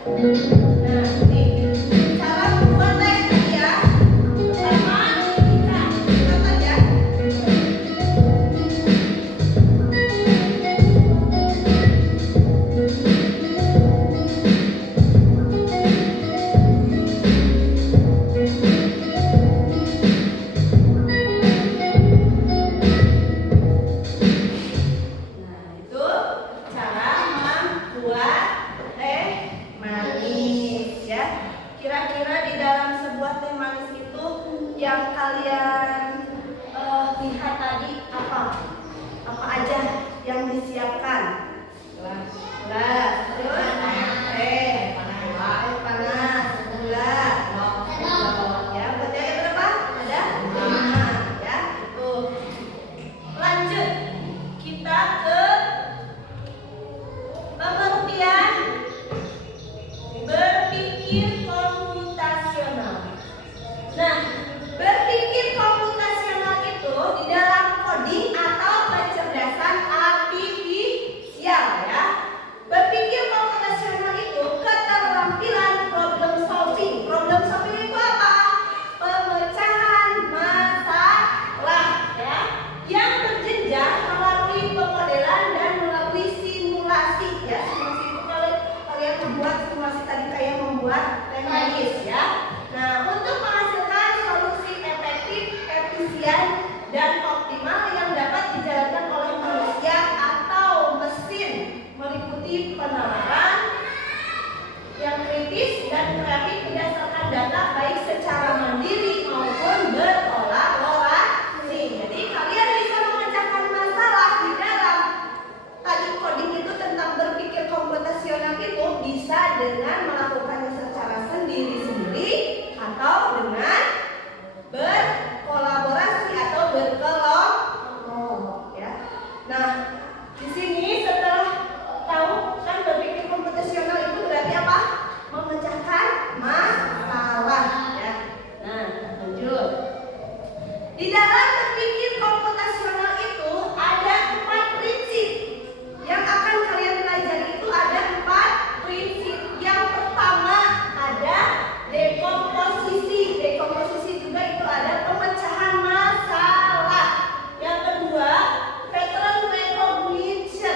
Nah, nih cara membuat teh ya. Pertama kita catat ya. Nah, itu cara membuat teh manis ya. Kira-kira di dalam sebuah teh manis itu yang kalian lihat tadi apa? Apa aja yang disiapkan? Gelas, terus teh panas, gula, ya. Buatnya ada berapa? Ada 5 ya. Itu. Lanjut, kita ke pengertian berpikir komputasional. Nah, berpikir komputasional itu di dalam coding atau kecerdasan artifisial ya. Berpikir komputasional itu keterampilan problem solving. Problem solving itu apa? Pemecahan masalah ya, yang berjenjang melalui pemodelan dan melalui simulasi ya. Simulasi itu kalau kalian membuat simulasi tadi kayak membuat teh manis ya. Nah, untuk menghasilkan solusi efektif, efisien, dan optimal yang dapat dijalankan oleh manusia atau mesin, meliputi penalaran yang kritis dan kreatif berdasarkan data baik secara mandiri maupun berkolaborasi. Jadi kalian bisa memecahkan masalah di dalam tadi coding itu tentang berpikir komputasional itu bisa dengan melakukannya secara sendiri-sendiri atau dengan berkolaborasi atau berkelompok ya. Nah, di sini setelah tahu kan berpikir komputasional itu berarti apa? Memecahkan masalah ya. Nah, lanjut. Di dalam berpikir komputasional itu ada 4 prinsip. Yang akan kalian pelajari itu ada 4 prinsip. Yang pertama ada dekomposisi. Dekomposisi juga itu ada pemecahan masalah. Yang kedua pattern recognition.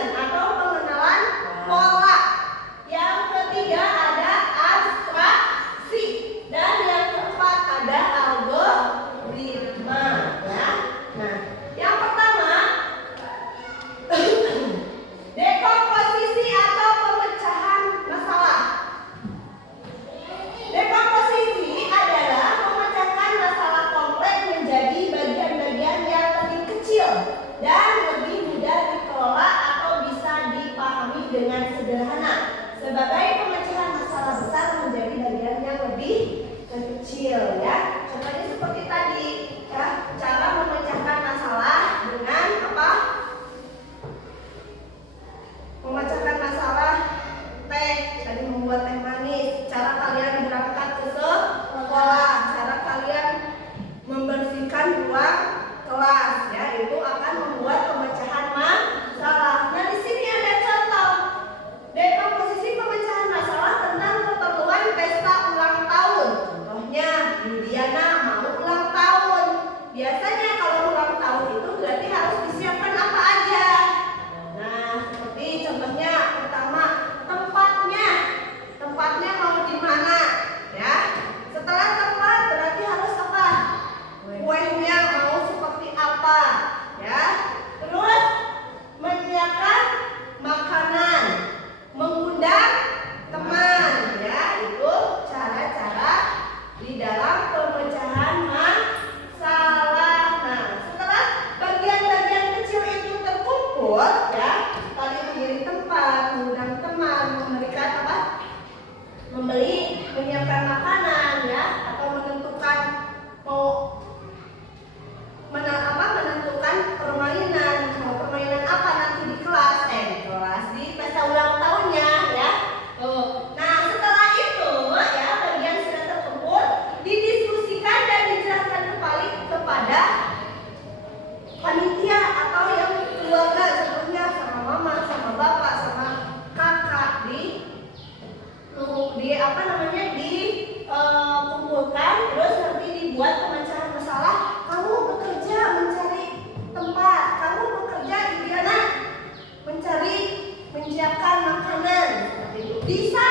bisa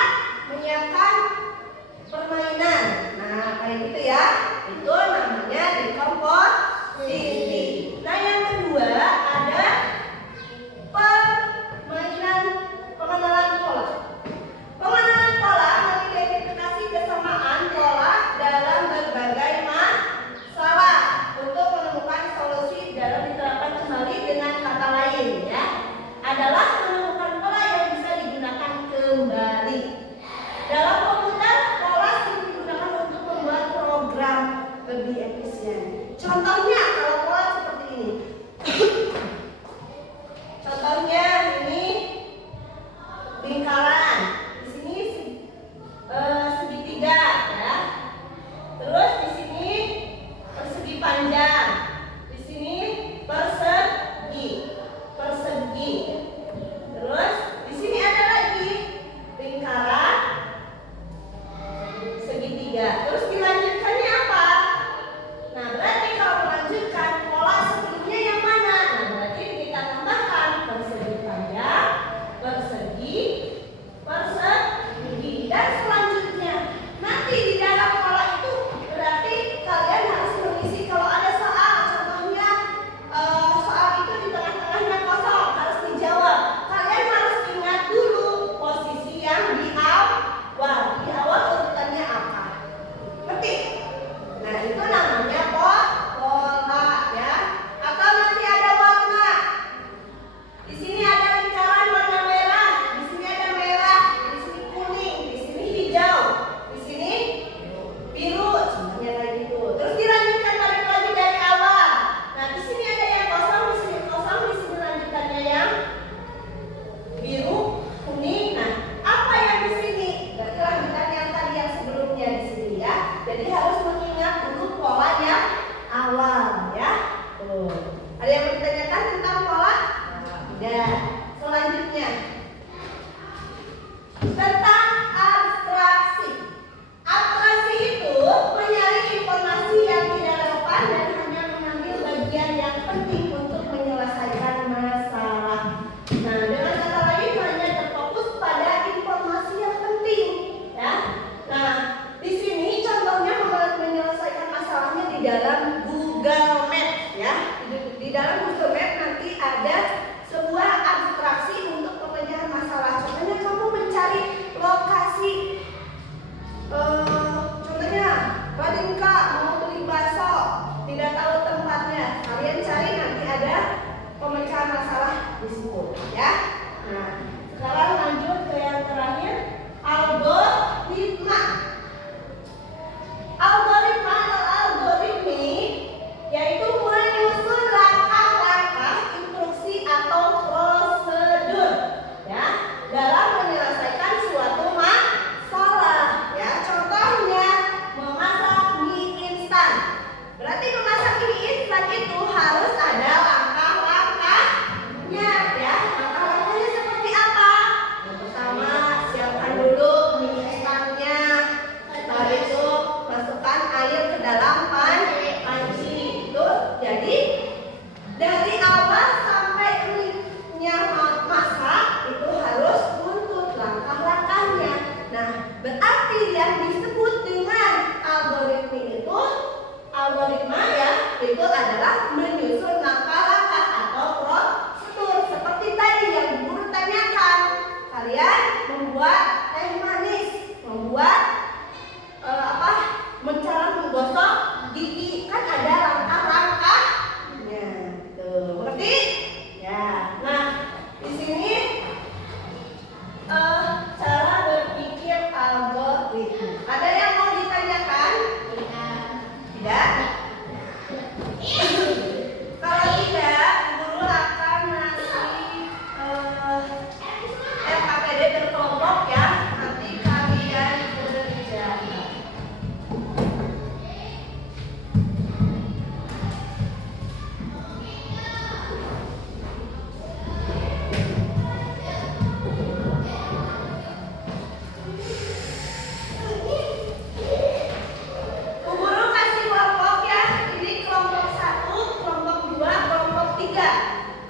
menyiapkan permainan. Nah, kayak gitu ya. Itu namanya dekomposisi. Nah, yang kedua ada permainan pengenalan pola. Pengenalan pola mengidentifikasi kesamaan pola dalam berbagai masalah untuk menemukan solusi dalam diterapkan kembali. Dengan kata lain ya, adalah menemukan pola yang bisa digunakan kembali. Dalam komputer, pola sering digunakan untuk membuat program lebih efisien. Contohnya kalau pola seperti ini. Contohnya ini lingkaran, di sini segitiga ya. Terus di sini persegi panjang, di sini persegi. Terus di sini ada lagi lingkaran, segitiga. Terus dilanjutkannya apa? Nah, berarti kalau melanjutkan pola sebelumnya yang mana? Nah, berarti kita tambahkan persegi panjang, persegi, dan selanjutnya. Nanti di dalam pola itu berarti kalian harus mengisi kalau ada soal. Contohnya soal itu di tengah-tengahnya kosong, harus dijawab. Kalian harus ingat dulu posisi yang di awal. Di awal urutannya apa? Ngerti? Nah, itu namanya pola ya. Atau nanti ada warna. Di sini ada lingkaran warna merah, di sini ada merah, di sini kuning, di sini hijau, di sini biru, contohnya kayak gitu. Terus dilanjutkan balik lagi dari awal. Nah, di sini ada yang kosong, di sini kosong, di sini lanjutannya yang biru, kuning. Nah, apa yang di sini? Berarti lanjutan yang tadi yang sebelumnya di sini ya. Jadi harus mengingat dulu pola yang awal ya. Tuh. Ada yang mau ditanyakan tentang pola? Nah, selanjutnya tentang abstraksi. Abstraksi itu menyaring informasi yang tidak relevan dan hanya mengambil bagian yang penting untuk menyelesaikan masalah. Nah, dengan kata lain hanya terfokus pada informasi yang penting, ya. Nah, di sini contohnya menyelesaikan masalahnya di dalam Google Maps, ya. Di dalam Google Maps nanti ada sebuah abstraksi untuk pemecahan masalah. Contohnya kamu mencari lokasi, contohnya Radinka mau beli bakso, tidak tahu tempatnya. Kalian cari, nanti ada pemecahan masalah di situ, ya. Nah, sekarang lanjut ke yang terakhir, algoritma. Algoritma atau algoritmi yaitu menyusun langkah-langkah, instruksi atau prosedur ya dalam menyelesaikan suatu masalah ya. Contohnya memasak mie instan. Berarti memasak mie instan itu harus ada langkah-langkahnya ya. Langkah-langkahnya seperti apa? Yang pertama, siapkan dulu mie instannya. Setelah itu masukkan air ke dalam panci. Itu jadi dari awal sampai mie-nya masak itu harus tuntut langkah-langkahnya. Nah, berarti yang disebut dengan algoritma ya, itu adalah menyusun langkah-langkah atau prosedur. Seperti tadi yang guru tanyakan, kalian membuat teh manis, membuat cara menggosok gigi, kan ada langkah-langkahnya. Tuh, ngerti? Ya. Nah, di sini cara berpikir algoritma. Ada yang mau ditanyakan? Tidak? Kalau tidak, guru akan ngasih LKPD berkelompok ya. Nanti kalian kerjakan.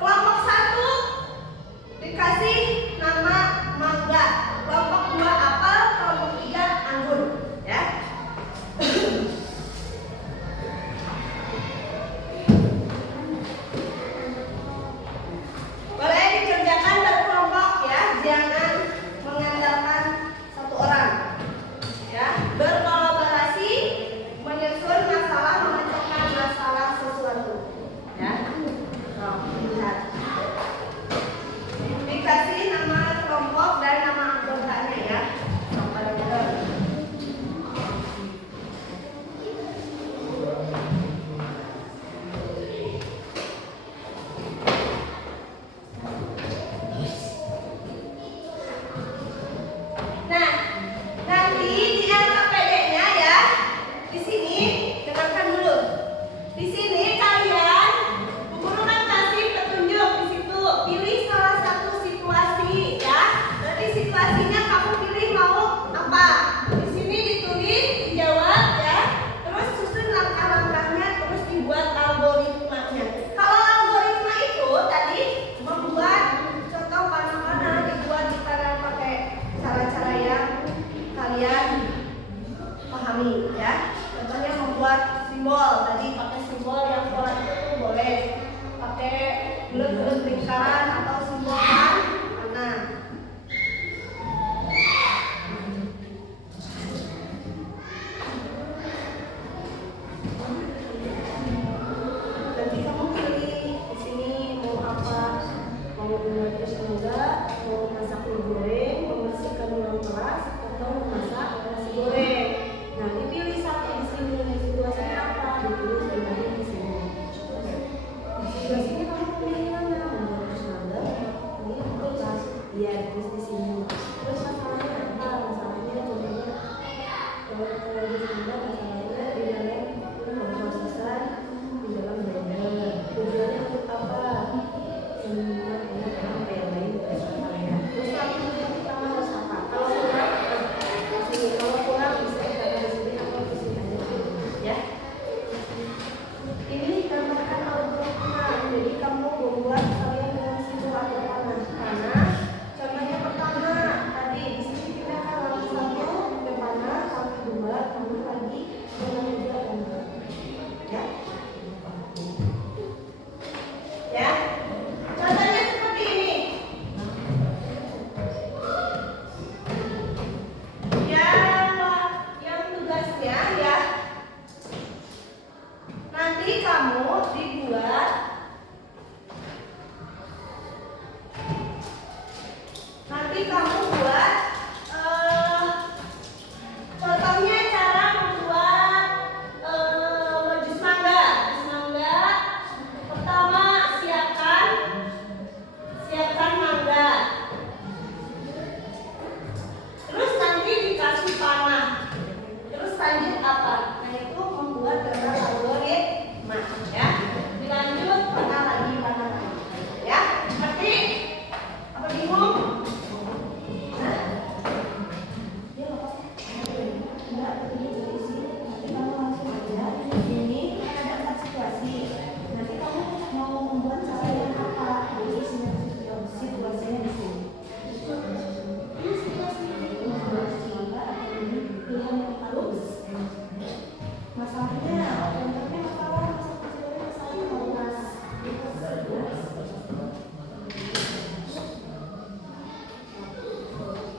Kelompok 1 dikasih nama mangga, kelompok 2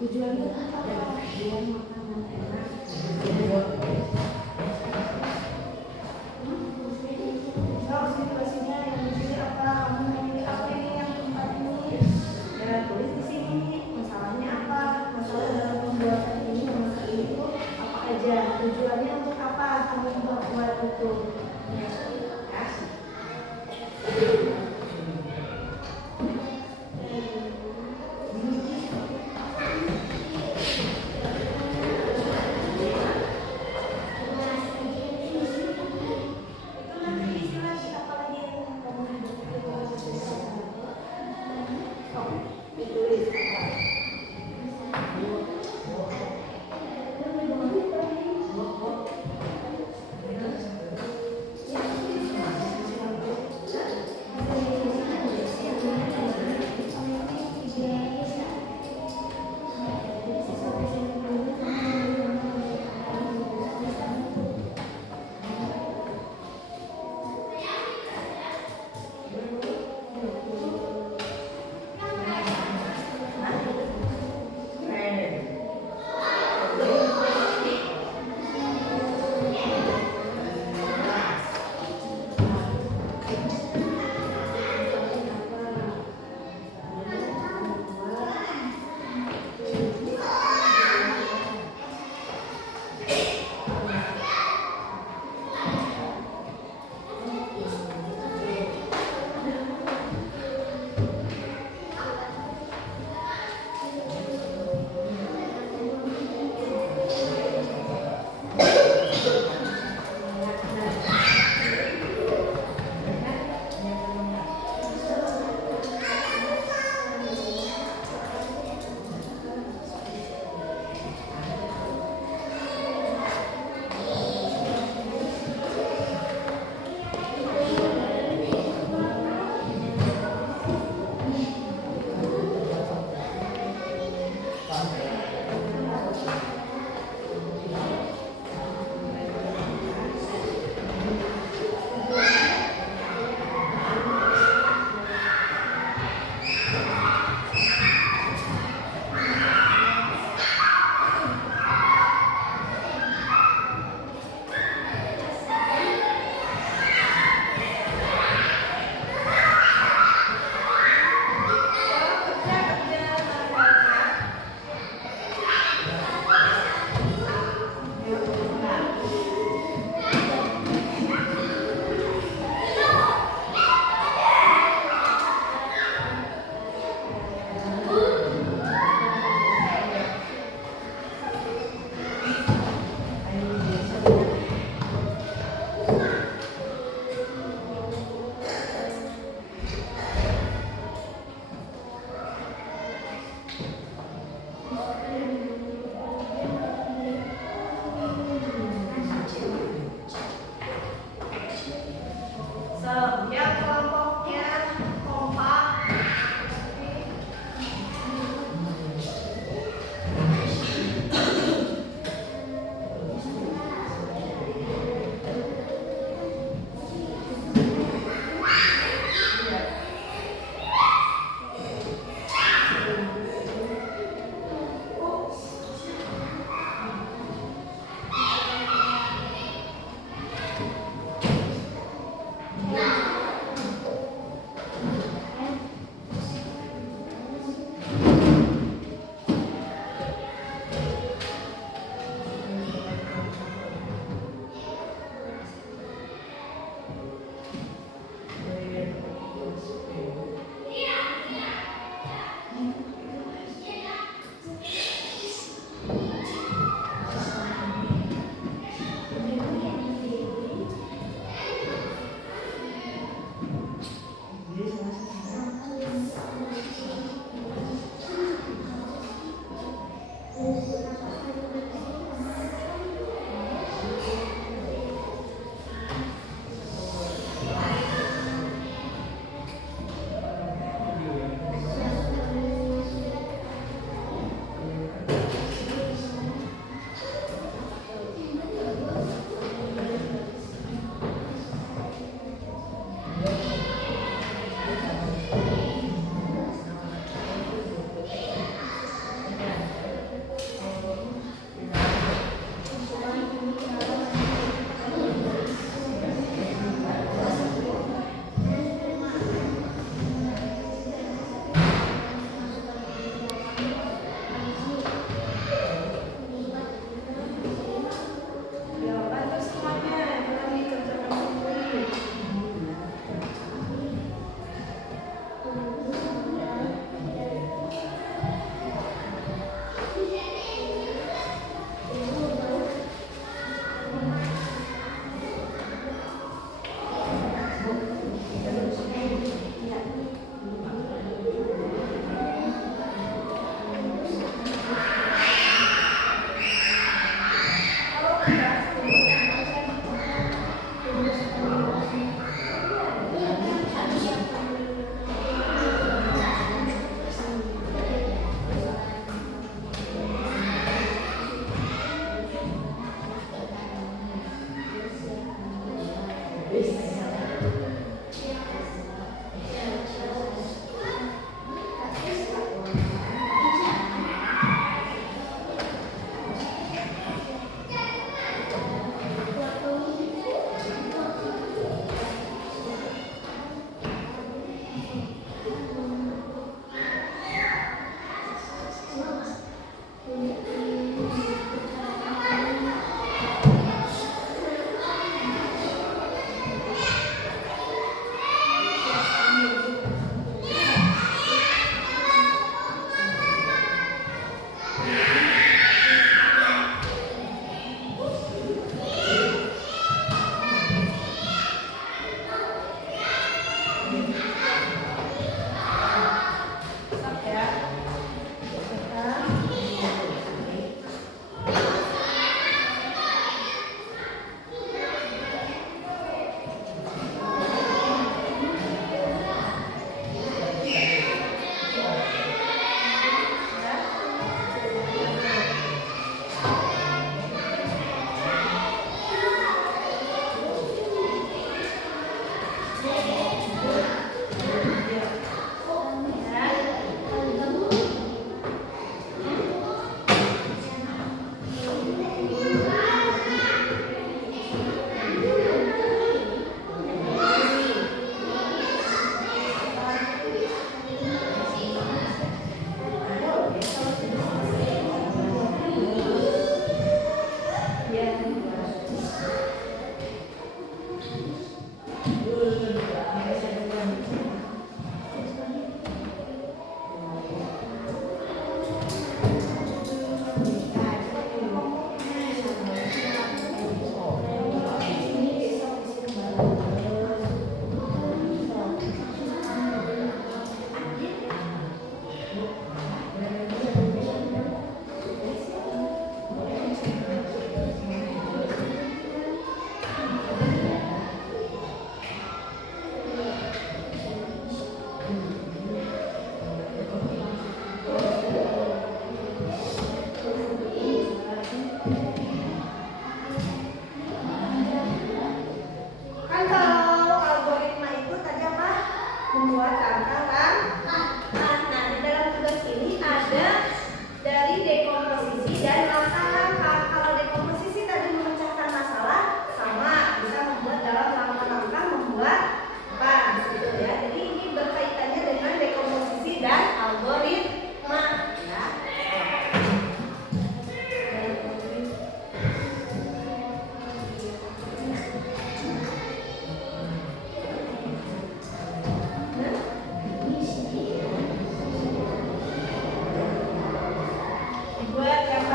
Tujuannya apa? Tujuan makanan enak. Situasinya yang di apa? Kamu memilih apa ini yang tempat ini? Ya tulis di sini. Masalahnya apa? Masalah dalam pembuatan ini, masalah itu apa aja? Tujuannya untuk apa? Kamu buat itu. Ya.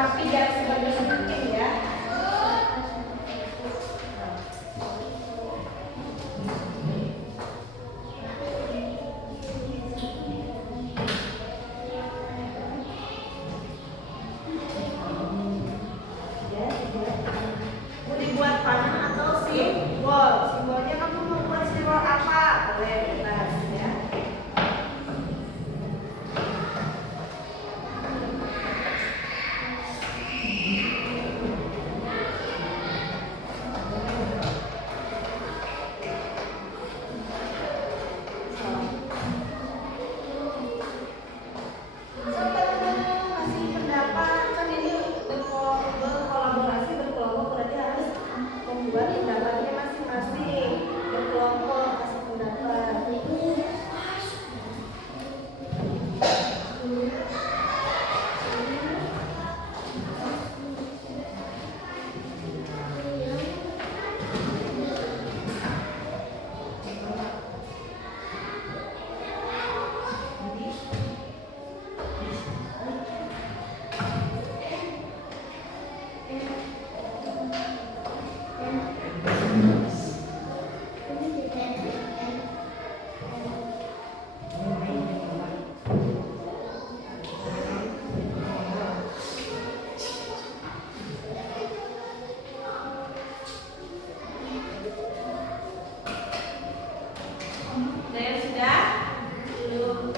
tapi jangan sebanyak mungkin ya. Mau dibuat panah atau simbol? Simbolnya kamu mau buat simbol apa? Boleh bebas ya. Kasih pendapat, kan ini berkolaborasi, berkelompok berarti harus membuat pendapatnya masing-masing. Berkelompok kasih pendapat. Dan sudah? Belum.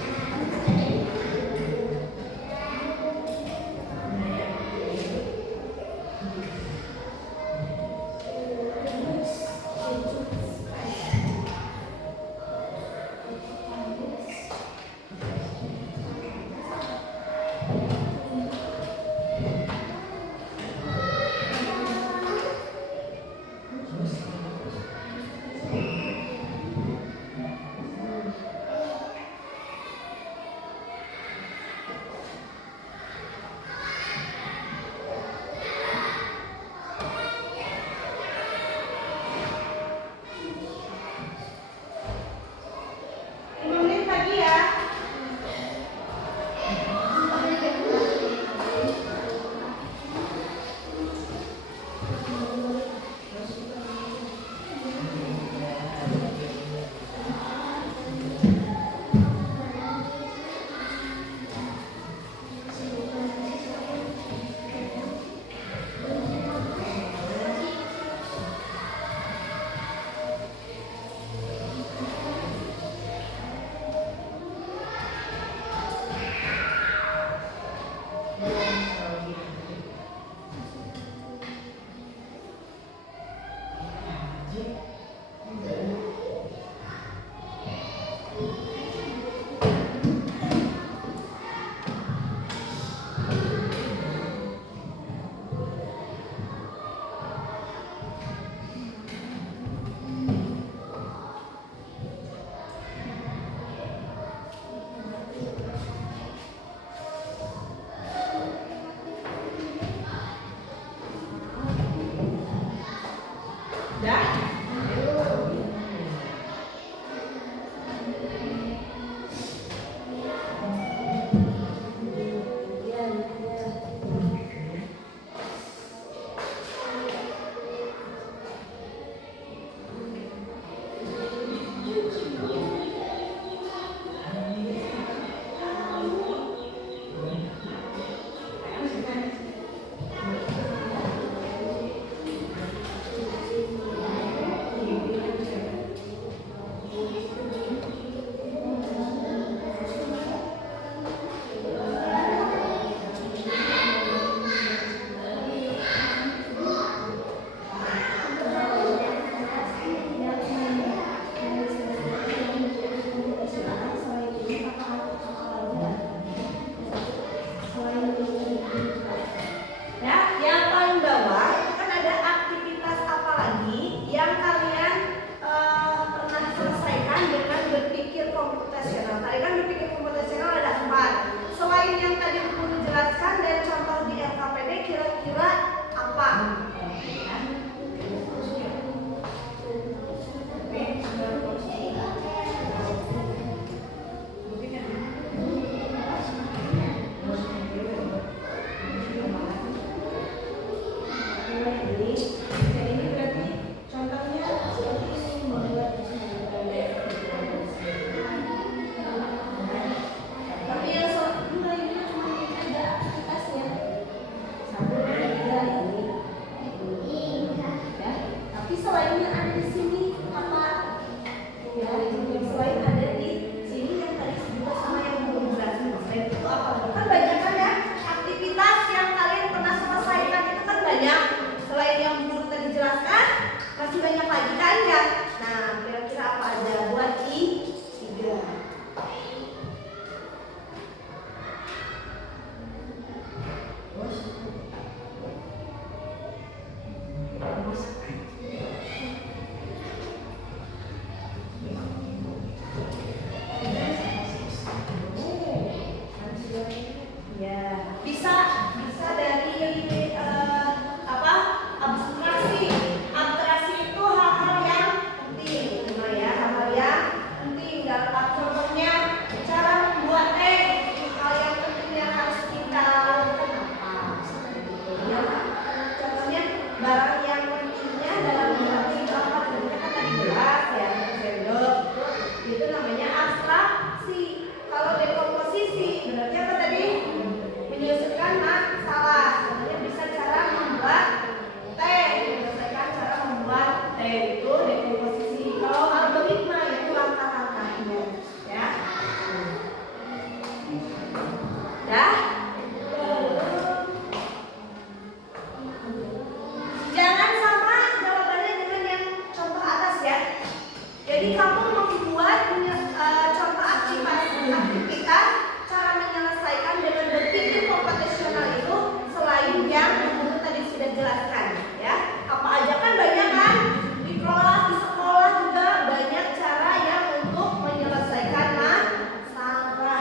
Ya. Jangan sama jawabannya dengan yang contoh atas ya. Jadi kamu membuat contoh aktivitas cara menyelesaikan dengan berpikir komputasional itu selain yang guru tadi sudah jelaskan ya. Apa aja kan banyak kan? Di kelas, di sekolah juga banyak cara yang untuk menyelesaikan masalah.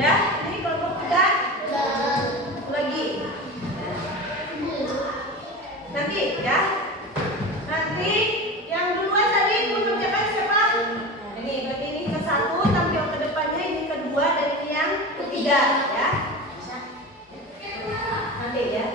Udah, ini kelompok 3 lagi. Nanti ya. Nanti yang duluan tadi mengerjakan siapa? Ini berarti ini ke 1, tampil ke depannya, ini kedua, dan ini yang ketiga ya. Nanti ya.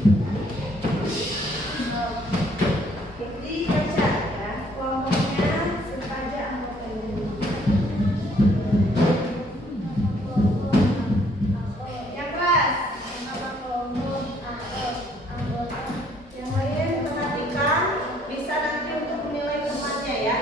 Dibaca ya, kelompoknya sengaja anggota ini. Yang keras. Yang lain perhatikan, bisa nanti untuk menilai temannya ya.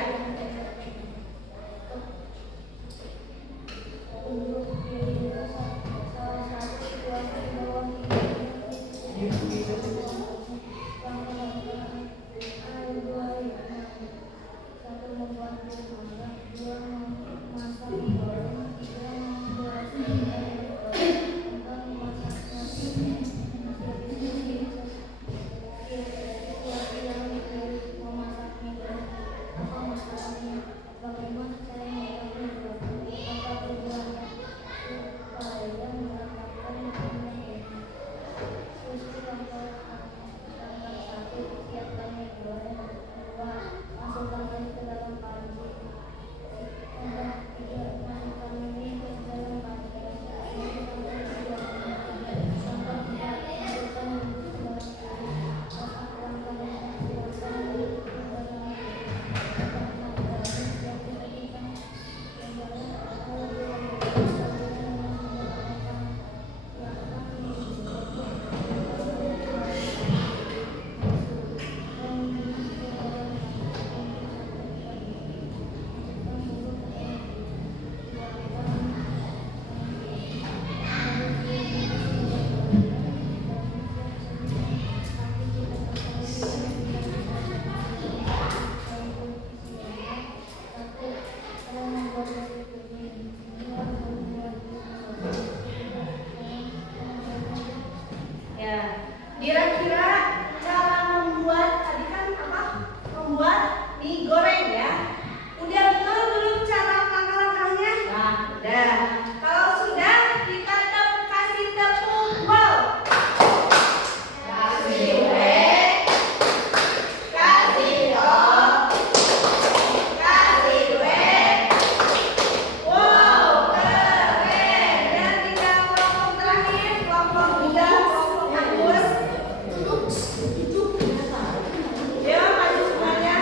Kira-kira cara membuat tadi kan apa? Membuat mie goreng ya. Udah betul belum cara langkah-langkahnya? Nah, udah. Kalau sudah kita kasih tepuk wow. Kasih W, kasih O, kasih W. Wow, keren. Dan tinggal kelompok terakhir, kelompok muda, kelompok Agus. Yuk, maju semuanya.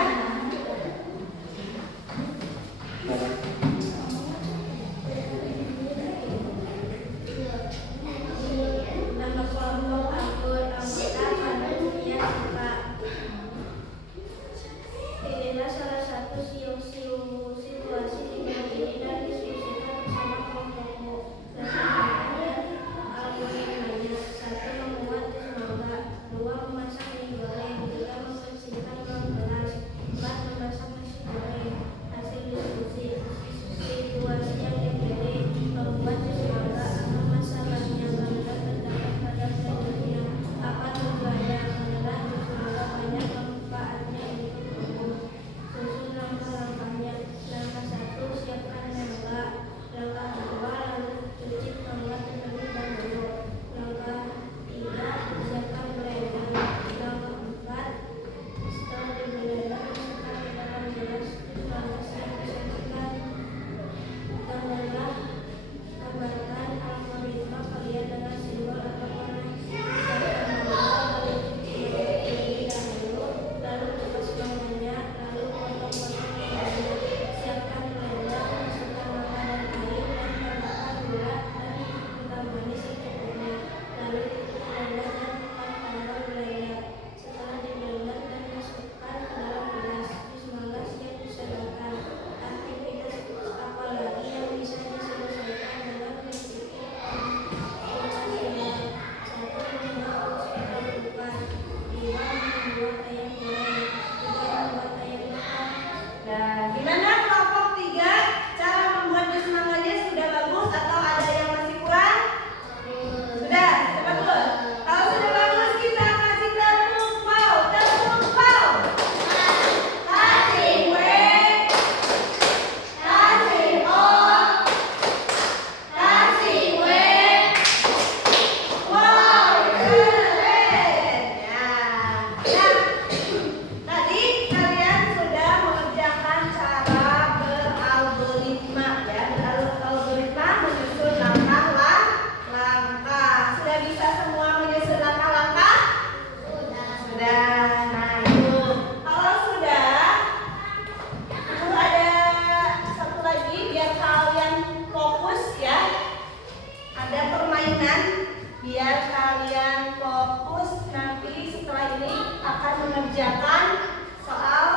kerjakan soal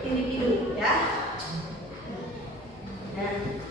individu ya. Nah.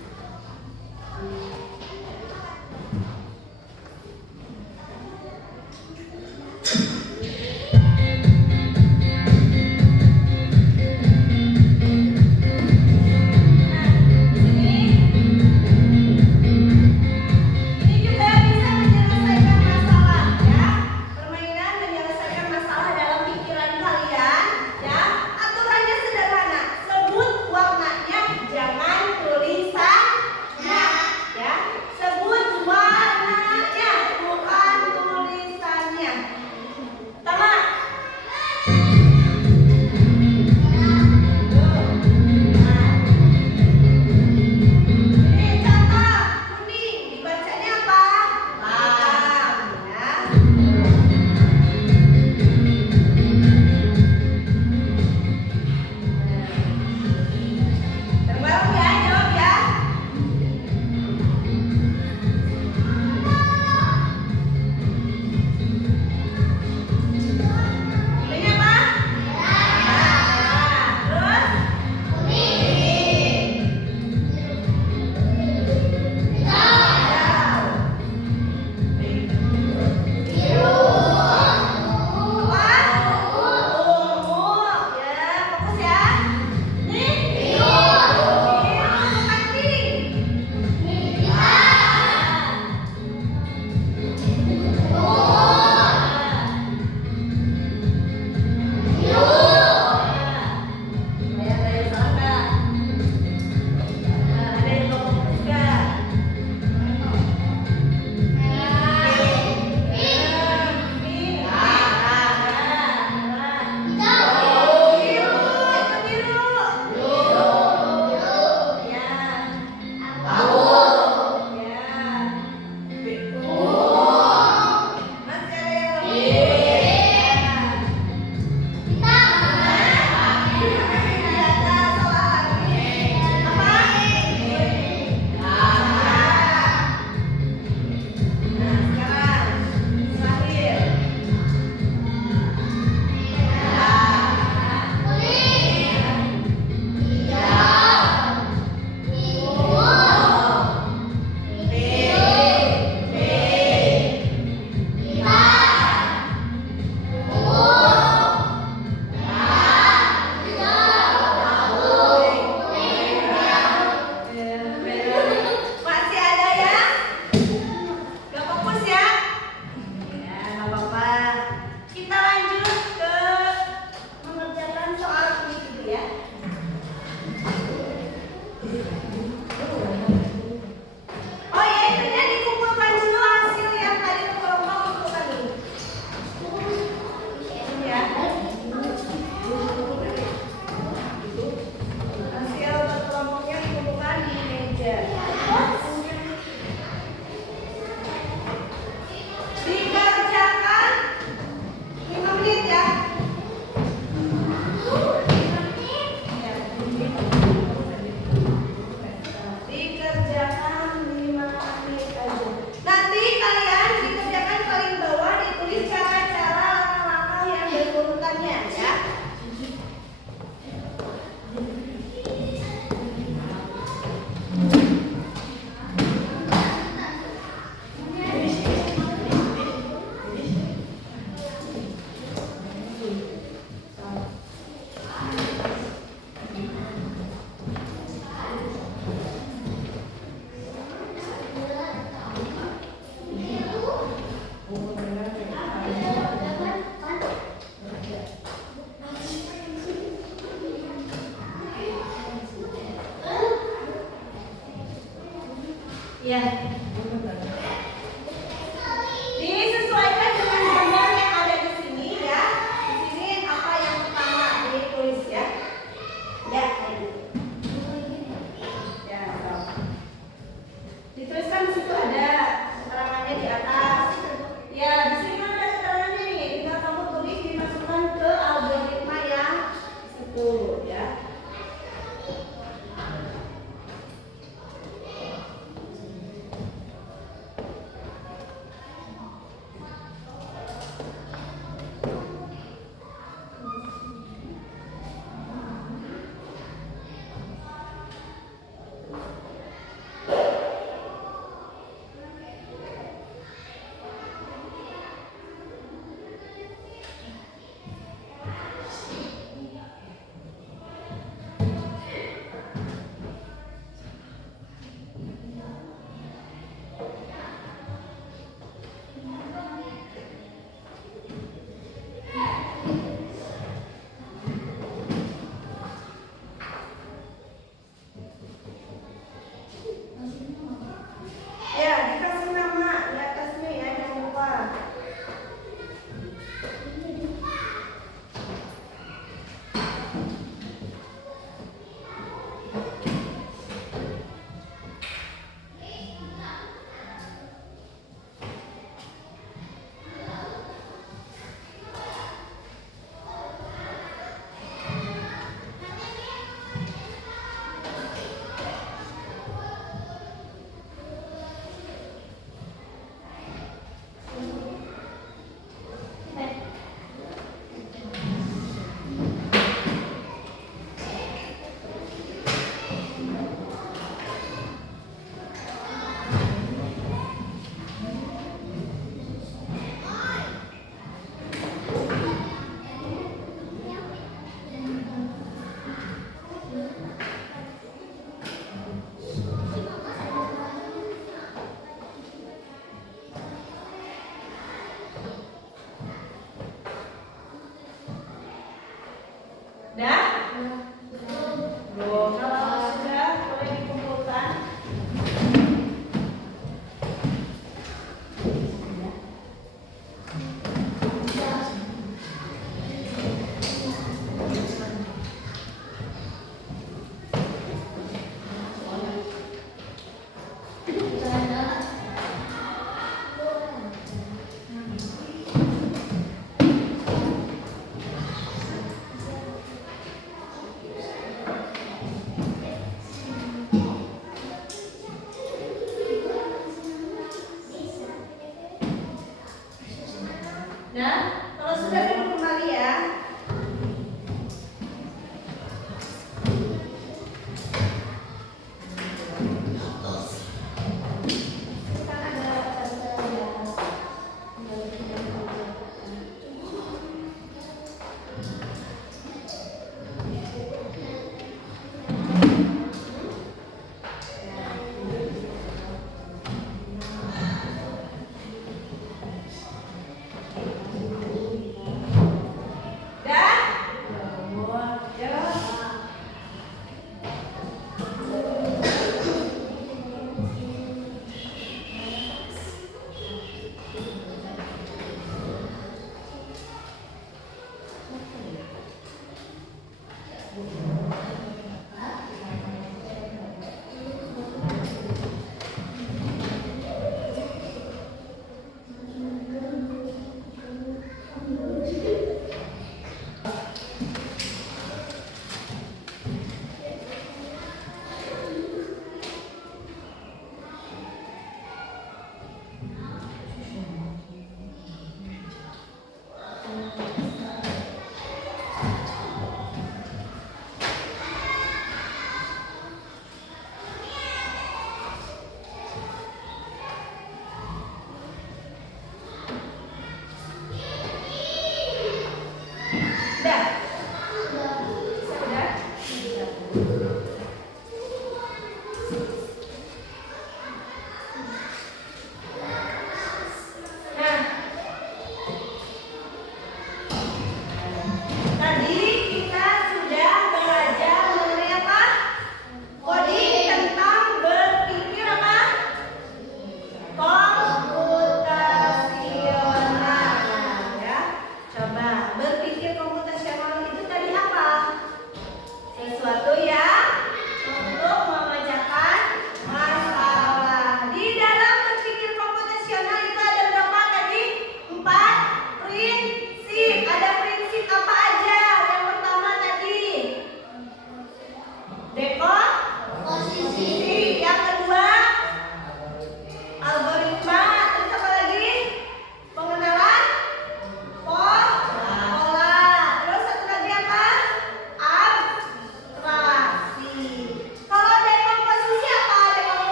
Nah, kalau sudah duduk kembali ya.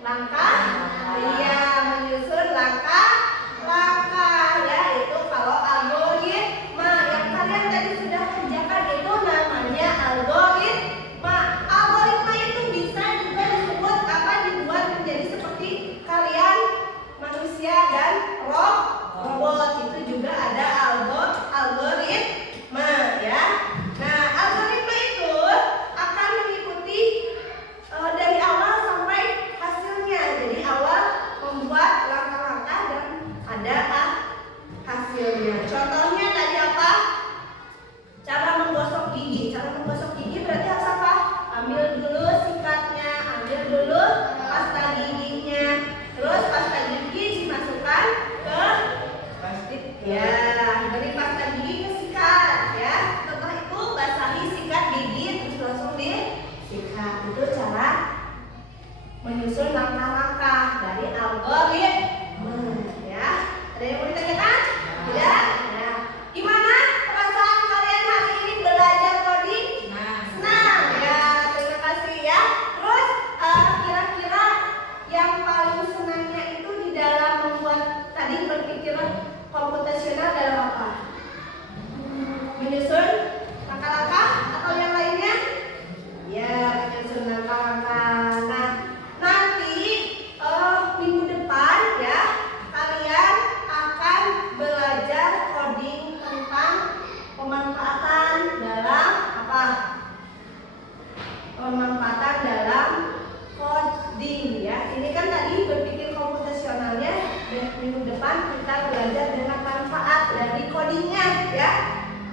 Langkah, iya menyusun langkah,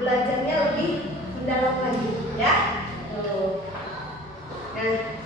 belajarnya lebih mendalam lagi, ya. Tuh. Nah,